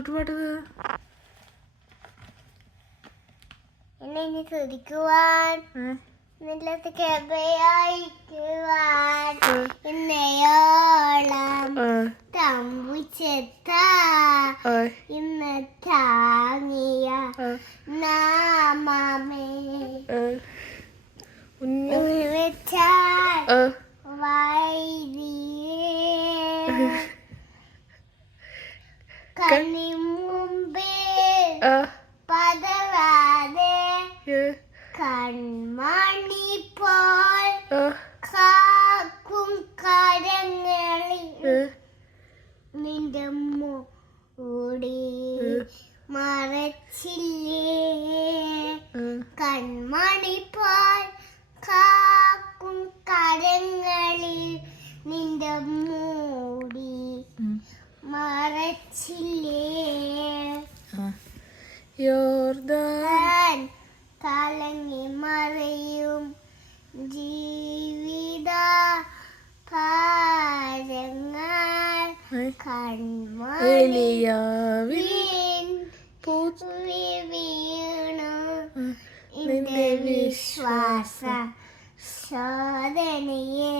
തൊട്ട് പാട്ടത് എന്നെ ശ്രദ്ധിക്കുവാൻ ഇന്നയോളം തമ്പുച്ചെത്ത ഇന്ന് താങ്ങിയ നാമമേ വെച്ചാൽ വൈദിയേ കണ്ണി മുമ്പേ പതറാതെ കൺമണി പോൽ കാക്കും കരങ്ങളിൽ നിന്റെ മൂടി മറച്ചില്ലേ കൺമണി പോൽ കാക്കും കരങ്ങളിൽ നിന്റെ മൂടി മറച്ചില്ലേ യോർദാൻ കലങ്ങി മറയും ജീവിത ഭാരങ്ങൾ എലിയാവിൽ വീണു നിന്റെ വിശ്വാസ ശോധനയെ